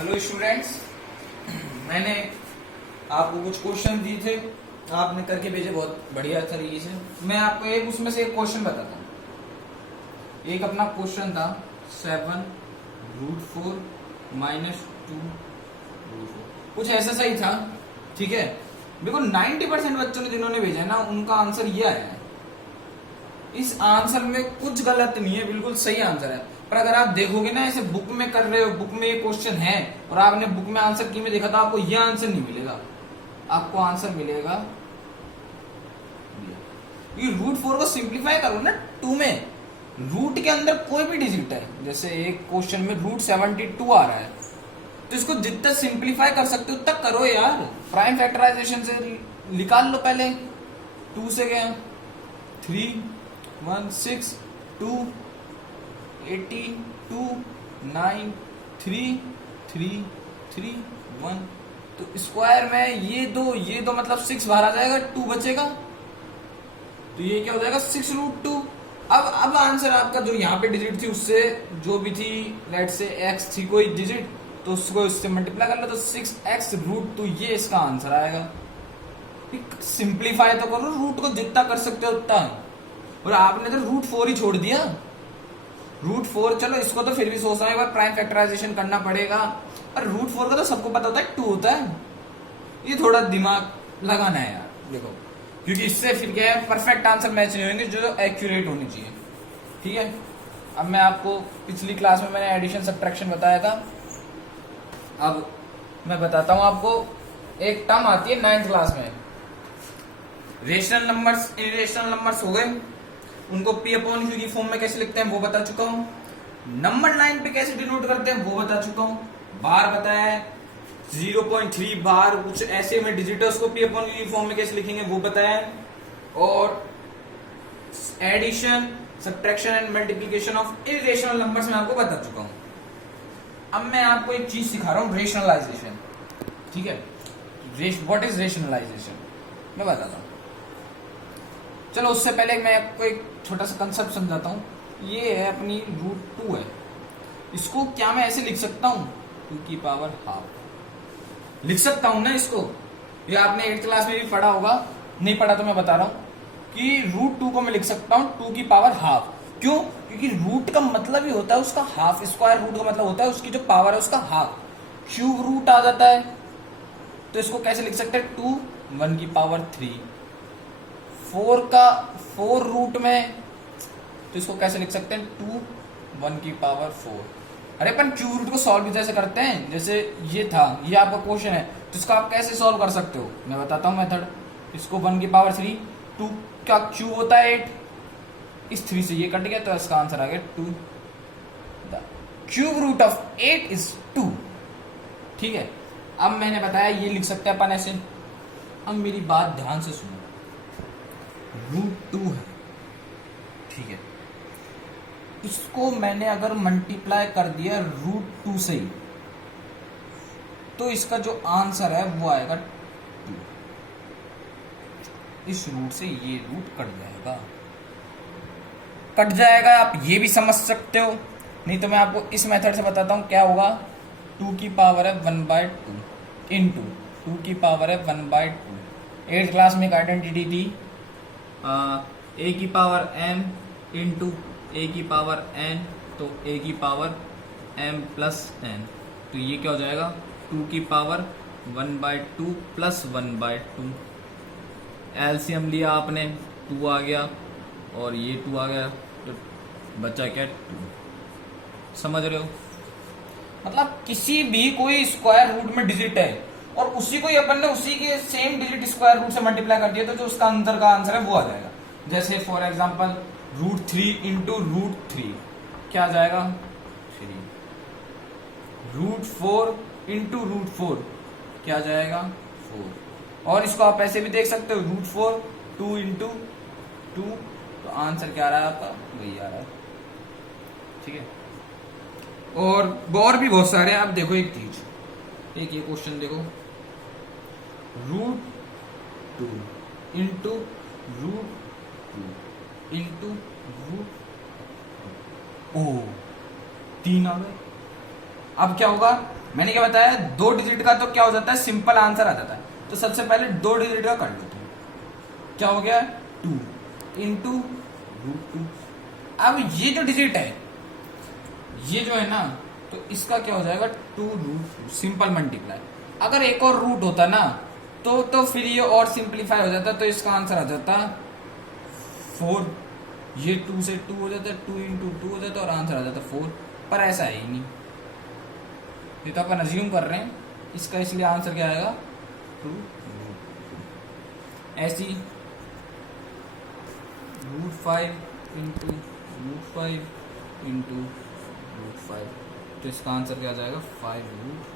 Hello students, मैंने आपको कुछ क्वेश्चन दिए थे, आपने करके भेजे बहुत बढ़िया तरीके से। मैं आपको एक उसमें से एक क्वेश्चन बताता हूँ। एक अपना क्वेश्चन था 7√4 -2√4, कुछ ऐसा सही था। ठीक है, देखो 90% बच्चों ने जिन्होंने भेजा है ना, उनका आंसर ये आया है। इस आंसर में कुछ गलत नहीं है, बिल्कुल सही आंसर है। पर अगर आप देखोगे ना, ऐसे बुक में कर रहे हो, बुक में ये क्वेश्चन है और आपने बुक में आंसर की में देखा, तो आपको ये आंसर नहीं मिलेगा। आपको आंसर मिलेगा ये √4 को सिंप्लीफाई करो ना 2 में। रूट के अंदर कोई भी डिजिट है, जैसे एक क्वेश्चन में √72 आ रहा है, तो इसको जितना सिंप्लीफाई कर सकते हो उतना करो यार। प्राइम फैक्टराइजेशन से निकाल लो पहले। 2 से गया 3 1 6 2 82 9 3 3 3 1, तो स्क्वायर में ये दो मतलब 6 बाहर आ जाएगा, 2 बचेगा, तो ये क्या हो जाएगा 6√2। अब आंसर आपका जो यहाँ पे डिजिट थी उससे जो भी थी, लेट से x थी कोई डिजिट, तो उसको इससे मल्टीप्लाई कर लो तो 6x√2, ये इसका आंसर आएगा। सिंप्लीफाई तो करो, रूट को जितना कर सकते हो उतना। और आपने तो √4 ही छोड़ दिया। √4 चलो, इसको तो फिर भी सोचना है, एक बार प्राइम फैक्टराइजेशन करना पड़ेगा। और √4 का तो सबको पता होता है 2 होता है। ये थोड़ा दिमाग लगाना है यार, देखो, क्योंकि इससे फिर क्या है, परफेक्ट आंसर मैच नहीं होंगे, जो एक्यूरेट होनी चाहिए। ठीक है, अब मैं आपको पिछली क्लास में मैंने एडिशन सब्ट्रैक्शन बताया था। अब मैं बताता हूं आपको, एक टर्म आती है 9th क्लास में, रेशनल नंबर्स, इरेशनल नंबर्स हो गए, उनको P/Q की फॉर्म में कैसे लिखते हैं वो बता चुका हूं। नंबर 9 पे कैसे डिनोट करते हैं वो बता चुका हूं। बार बताया है, 0.3 बार कुछ ऐसे में डिजिट है, उसको P/Q की फॉर्म में कैसे लिखेंगे वो बताया है। और addition, subtraction and multiplication of irrational numbers में आपको बता चुका हूं। अब मैं आपको एक चीज सिखा रहा हूं, रेशनलाइजेशन। ठीक है, व्हाट इज रेशनलाइजेशन मैं बताता हूं। चलो उससे पहले मैं आपको एक छोटा सा कंसेप्ट समझाता हूं। ये है अपनी √2 है, इसको क्या मैं ऐसे लिख सकता हूं, 2⁻½ लिख सकता हूं ना इसको। ये आपने 8th क्लास में भी पढ़ा होगा, नहीं पढ़ा तो मैं बता रहा हूं कि √2 को मैं लिख सकता हूं 2⁻½ क्यों? क्योंकि रूट का मतलब ही होता है उसका हाफ। स्क्वायर रूट का मतलब होता है उसकी जो पावर है उसका हाफ। क्यूब रूट आ जाता है, तो इसको कैसे लिख सकते हैं, 2 1⁻3। 4 रूट में, तो इसको कैसे लिख सकते हैं, 2 1⁻4। अरे अपन क्यूब रूट को सॉल्व भी जैसे करते हैं, जैसे ये था, ये आपका क्वेश्चन है, तो इसको आप कैसे सॉल्व कर सकते हो मैं बताता हूं मेथड। इसको 1⁻3, 2 का क्यूब होता है 8, इस 3 से ये कट गया, तो इसका आंसर आ गया 2। The cube root of 8 is 2। ठीक है, अब मैंने बताया ये लिख सकते हैं अपन ऐसे। अब मेरी बात ध्यान से सुनो, √2 है, ठीक है, इसको मैंने अगर मल्टीप्लाई कर दिया √2 से ही, तो इसका जो आंसर है वो आएगा 2। इस रूट से ये रूट कट जाएगा, आप ये भी समझ सकते हो। नहीं तो मैं आपको इस मेथड से बताता हूं क्या होगा। 2⁻1/2 इंटू 2⁻1/2। 8th क्लास में एक आइडेंटिटी थी, a⁻n इंटू a⁻n, तो a⁻m+n, तो ये क्या हो जाएगा 2⁻1/2 + 1/2। एलसीएम लिया आपने, 2 आ गया और ये 2 आ गया, तो बचा क्या 2। समझ रहे हो? मतलब किसी भी कोई स्क्वायर रूट में डिजिट है और उसी को ही अपन ने उसी के सेम डिजिट स्क्वायर रूट से मल्टीप्लाई कर दिया, तो जो उसका अंदर का आंसर है वो आ जाएगा। जैसे फॉर एग्जांपल √3 इंटू √3 क्या आ जाएगा 3। √4 इंटू √4 क्या आ जाएगा 4। और इसको आप ऐसे भी देख सकते हो, √4 2 इंटू 2, तो आंसर क्या आ रहा है आपका, वही आ रहा है। ठीक है, और भी बहुत सारे हैं। आप देखो एक चीज, एक ये क्वेश्चन देखो, √2 इंटू √2 इंटू √2, 3 आ गए। अब क्या होगा, मैंने क्या बताया, 2 डिजिट का तो क्या हो जाता है, सिंपल आंसर आ जाता है। तो सबसे पहले 2 डिजिट का कर लेते हैं। क्या हो गया, 2 इंटू √2। अब ये जो डिजिट है, ये जो है ना, तो इसका क्या हो जाएगा, 2√2 सिंपल मल्टीप्लाई। अगर एक और रूट होता ना तो फिर ये और सिंप्लीफाई हो जाता, तो इसका आंसर आ जाता 4। ये 2 से 2 हो जाता, 2 इंटू 2 हो जाता और आंसर आ जाता 4। पर ऐसा है ही नहीं, ये तो अपन अज्यूम कर रहे हैं इसका, इसलिए आंसर क्या आएगा, 2। ऐसी √5 इंटू √5 इंटू √5, तो इसका आंसर क्या आ जाएगा, 5√5।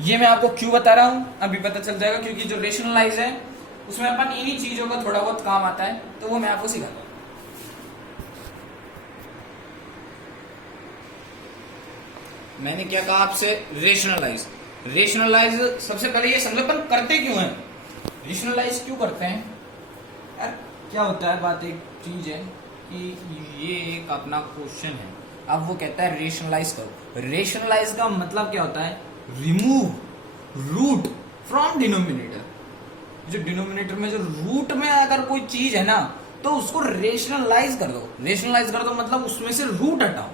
ये मैं आपको क्यों बता रहा हूं, अभी पता चल जाएगा, क्योंकि जो रेशनलाइज है उसमें अपन इन्हीं चीजों का थोड़ा बहुत काम आता है, तो वो मैं आपको सिखाता हूं। मैंने क्या कहा आपसे, रेशनलाइज। रेशनलाइज सबसे पहले ये समझो अपन करते क्यों हैं, रेशनलाइज क्यों करते हैं यार। क्या होता है, बात एक चीज है कि ये एक अपना क्वेश्चन है, अब वो कहता है रेशनलाइज करो। रेशनलाइज का मतलब क्या होता है, रिमूव रूट फ्रॉम डिनोमिनेटर। जो डिनोमिनेटर में जो रूट में अगर कोई चीज है ना, तो उसको रेशनलाइज कर दो। रेशनलाइज कर दो मतलब उसमें से रूट हटाओ।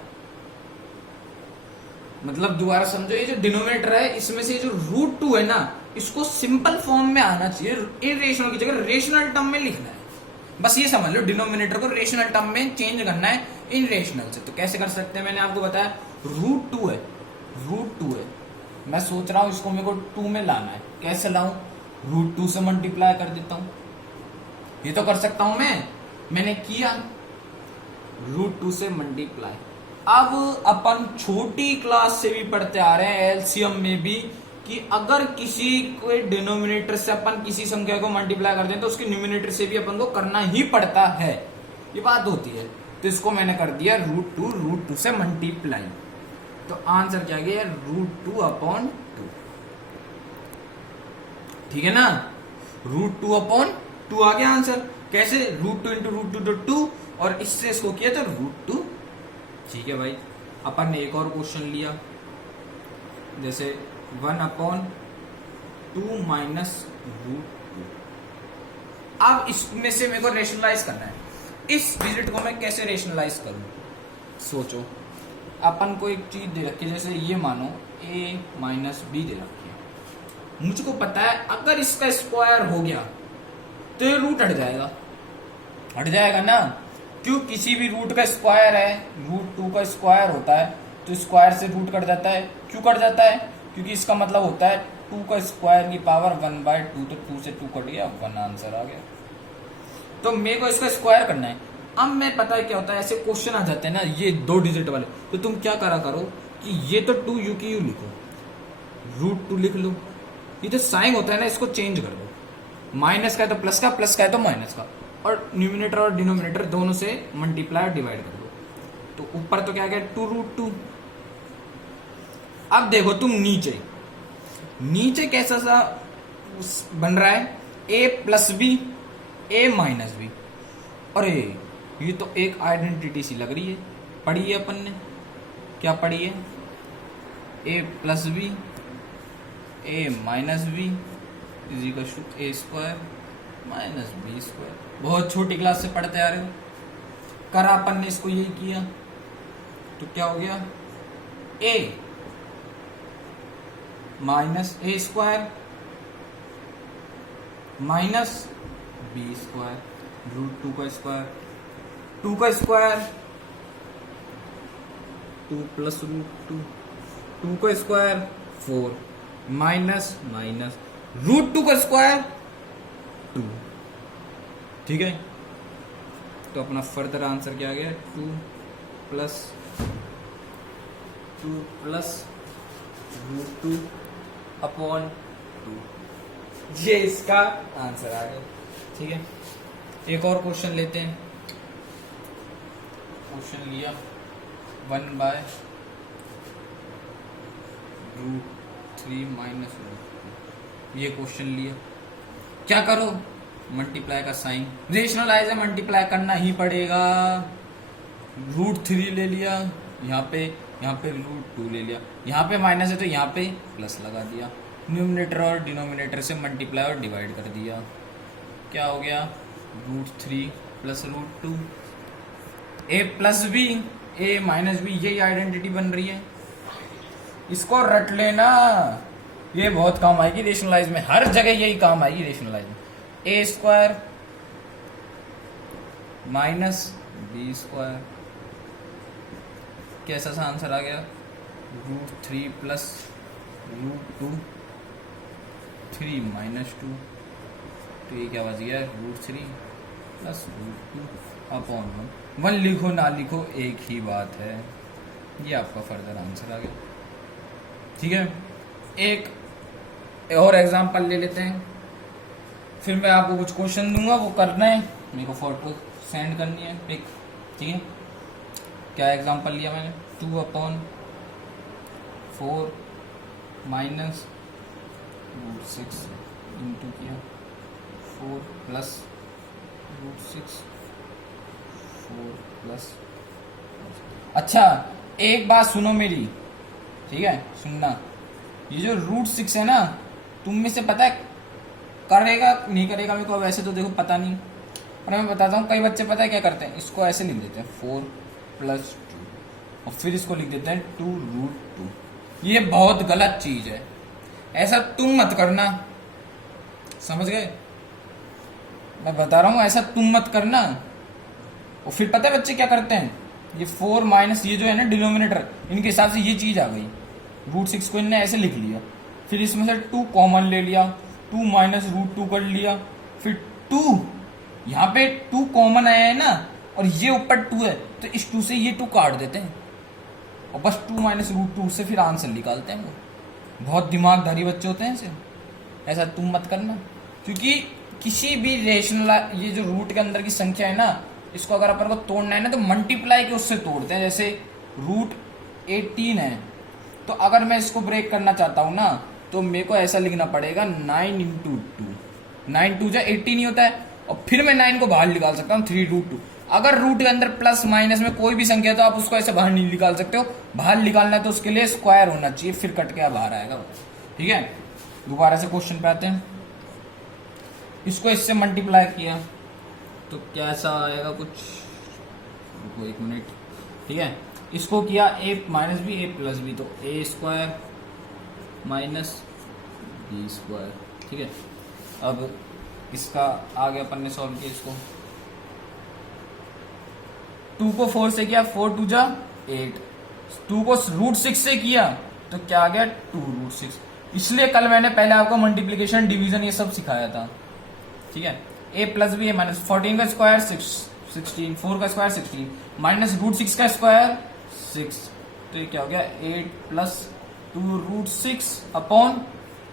मतलब दोबारा समझो, ये जो डिनोमिनेटर है इसमें से जो √2 है ना, इसको सिंपल फॉर्म में आना चाहिए, इरेशनल की जगह रेशनल टर्म में लिखना है। बस ये समझ लो, डिनोमिनेटर को रेशनल टर्म में चेंज करना है इनरेशनल से। तो कैसे कर सकते हैं, मैंने आपको बताया √2 है, √2 है, मैं सोच रहा हूं इसको मेरे को 2 में लाना है। कैसे लाऊं, √2 से मल्टीप्लाई कर देता हूं, ये तो कर सकता हूं मैंने किया, √2 से मल्टीप्लाई। अब अपन छोटी क्लास से भी पढ़ते आ रहे हैं, एलसीएम में भी, कि अगर किसी कोई डिनोमिनेटर से अपन किसी संख्या को मल्टीप्लाई करते हैं तो उसके न्यूमिनेटर से भी अपन को करना ही पड़ता है, ये बात होती है। तो इसको मैंने कर दिया √2 से मल्टीप्लाई, तो आंसर क्या गया, √2/2। ठीक है ना, √2/2 आ गया आंसर। कैसे, √2 इंटू √2 तो 2, और इससे इसको किया तो √2। ठीक है भाई, अपन ने एक और क्वेश्चन लिया, जैसे 1/2 माइनस √2। अब इसमें से मेरे को रेशनलाइज करना है, इस डिजिट को मैं कैसे रेशनलाइज करूं। सोचो, अपन को एक चीज दे रखी है, जैसे ये मानो a माइनस बी दे रखी है, मुझको पता है अगर इसका स्क्वायर हो गया तो ये रूट हट जाएगा, हट जाएगा ना, क्यों, किसी भी रूट का स्क्वायर है, √2 का स्क्वायर होता है, तो स्क्वायर से रूट कट जाता है। क्यों कट जाता है, क्योंकि इसका मतलब होता है 2 का स्क्वायर की पावर 1/2, तो 2 से 2 कट गया, 1 आंसर आ गया। तो मेरे को इसका स्क्वायर करना है। अब मैं पता है क्या होता है, ऐसे क्वेश्चन आ जाते हैं ना ये 2 डिजिट वाले, तो तुम क्या करा करो कि ये तो 2 u की u लिखो, √2 लिख लो, ये जो साइन होता है ना इसको चेंज कर दो, माइनस का है तो प्लस का, प्लस का है तो माइनस का, और न्यूमिनेटर और डिनोमिनेटर दोनों से मल्टीप्लाई और डिवाइड कर दो। तो ऊपर तो क्या गया, 2√2। अब देखो तुम नीचे कैसा सा बन रहा है, a plus B, a minus B. अरे ये तो एक आइडेंटिटी सी लग रही है, पढ़ी है अपन ने, क्या पढ़ी है, a plus B, a minus B is equal to a square minus B square. बहुत छोटी क्लास से पढ़ते आ रहे हो, करा अपन ने इसको यही किया, तो क्या हो गया, a minus a square minus B square, √2 का स्क्वायर, 2 का स्क्वायर 2 प्लस √2, 2 का स्क्वायर 4 माइनस √2 का स्क्वायर 2। ठीक है, तो अपना फर्दर आंसर क्या आ गया, 2 प्लस √2/2, ये इसका आंसर आ गया। ठीक है, एक और क्वेश्चन लेते हैं। क्वेश्चन लिया 1/√3 माइनस √2, ये क्वेश्चन लिया। क्या करो, मल्टीप्लाई का साइन, रेशनलाइज है, मल्टीप्लाई करना ही पड़ेगा। √3 ले लिया, यहाँ पे √2 ले लिया, यहाँ पे माइनस है तो यहाँ पे प्लस लगा दिया, न्यूमिनेटर और डिनोमिनेटर से मल्टीप्लाई और डिवाइड कर दिया, क्या हो गया √3 plus √2, a plus B a minus B, यही आइडेंटिटी बन रही है। इसको रट लेना, ये बहुत काम आएगी रेशनलाइज में, हर जगह यही काम आएगी रेशनलाइज में। a² माइनस b², कैसा सा आंसर आ गया √3 प्लस √2, 3 माइनस 2, तो ये क्या बच गया √3 प्लस √2 अपॉन 1 लिखो ना लिखो एक ही बात है, ये आपका फर्दर आंसर आ गया। ठीक है, एक और एग्जांपल ले लेते हैं, फिर मैं आपको कुछ क्वेश्चन दूंगा, वो करना है, मेरे को फोटो सेंड करनी है पिक। ठीक है, क्या एग्जांपल लिया मैंने, 2/4 माइनस √6 इंटू किया 4 प्लस √6 4 प्लस। अच्छा एक बात सुनो मेरी, ठीक है सुनना, ये जो √6 है ना, तुम में से पता है करेगा नहीं करेगा मेरे को वैसे तो देखो पता नहीं, पर मैं बताता हूँ, कई बच्चे पता है क्या करते हैं, इसको ऐसे लिख देते हैं 4 प्लस 2 और फिर इसको लिख देते हैं 2√2। ये बहुत गलत चीज है, ऐसा तुम मत करना, समझ गए, मैं बता रहा हूँ ऐसा तुम मत करना। और फिर पता है बच्चे क्या करते हैं, ये 4 माइनस ये जो है ना डिनोमिनेटर, इनके हिसाब से ये चीज आ गई, √6 को इनने ऐसे लिख लिया, फिर इसमें से 2 कॉमन ले लिया, 2 माइनस √2 कर लिया, फिर 2 यहाँ पे 2 कॉमन आया है ना, और ये ऊपर 2 है तो इस 2 से ये 2 काट देते हैं और बस 2 माइनस √2 से फिर आंसर निकालते हैं। वो बहुत दिमागदारी बच्चे होते हैं ऐसे, ऐसा तुम मत करना, क्योंकि किसी भी रेशनल ये जो रूट के अंदर की संख्या है ना, इसको अगर अपन को तोड़ना है ना तो मल्टीप्लाई के उससे तोड़ते हैं। जैसे √18 है, तो अगर मैं इसको ब्रेक करना चाहता हूँ ना, तो मेरे को ऐसा लिखना पड़ेगा 9 × 2, 9 2 18 ही होता है, और फिर मैं 9 को बाहर निकाल सकता हूँ 3√2। अगर रूट के अंदर प्लस माइनस में कोई भी संख्या है तो आप उसको ऐसे बाहर नहीं निकाल सकते हो, बाहर निकालना है तो उसके लिए स्क्वायर होना चाहिए, फिर कट के बाहर आएगा। ठीक है, दोबारा से क्वेश्चन पे आते हैं, इसको इससे मल्टीप्लाई किया तो कैसा आएगा कुछ, रुको 1 मिनट। ठीक है, इसको किया a minus B a plus B, तो a² माइनस b²। ठीक है, अब इसका आगे अपन ने सॉल्व किया, इसको 2 को 4 से किया, 4 2 जा 8, 2 को √6 से किया तो क्या आ गया 2√6। इसलिए कल मैंने पहले आपको मल्टीप्लिकेशन डिवीजन ये सब सिखाया था। ठीक है, a plus B a minus 14 का स्क्वायर 16, 4 का स्क्वायर 16 माइनस √6 का स्क्वायर 6, तो ये क्या हो गया 8 प्लस 2√6 अपॉन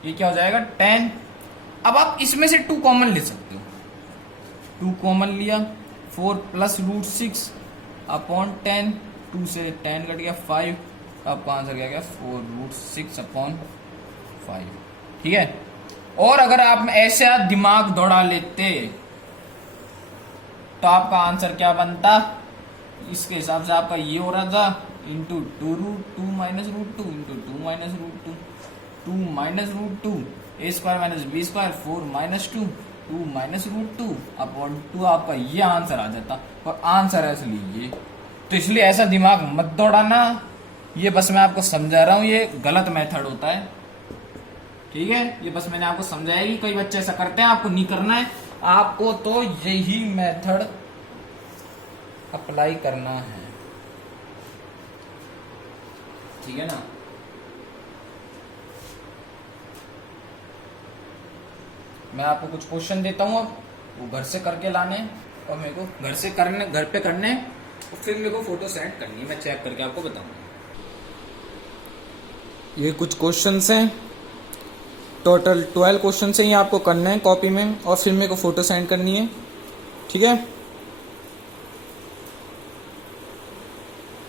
ये क्या हो जाएगा 10। अब आप इसमें से 2 कॉमन ले सकते हो, 2 कॉमन लिया, 4 प्लस √6 अपॉन 10, 2 से 10 कट गया 5, आपका आंसर क्या गया 4√6 अपॉन 5। ठीक है, और अगर आप ऐसे दिमाग दौड़ा लेते तो आपका आंसर क्या बनता, इसके हिसाब से आपका ये हो रहा था into 2√2 minus √2 into 2 minus √2, 2 minus √2 a² minus b², 4 minus 2 2 minus √2 upon 2, आपका ये आंसर आ जाता, और आंसर है इसलिए ये। तो इसलिए ऐसा दिमाग मत दौड़ाना, ये बस मैं आपको समझा रहा हूँ, ये गलत मेथड होता है। ठीक है, ये बस मैंने आपको समझाया कि कई बच्चे ऐसा करते हैं, आपको नहीं करना है, आपको तो यही मेथड अप्लाई करना है। ठीक है ना, मैं आपको कुछ क्वेश्चन देता हूँ, अब वो घर से करके लाने, और मेरे को घर पे करने, और फिर मेरे को फोटो सेंड करनी है, मैं चेक करके आपको बताऊंगा। ये कुछ क्वेश्चंस हैं, टोटल 12 क्वेश्चन हैं, ये आपको करना है कॉपी में, और फिर मेरे को फोटो सेंड करनी है। ठीक है।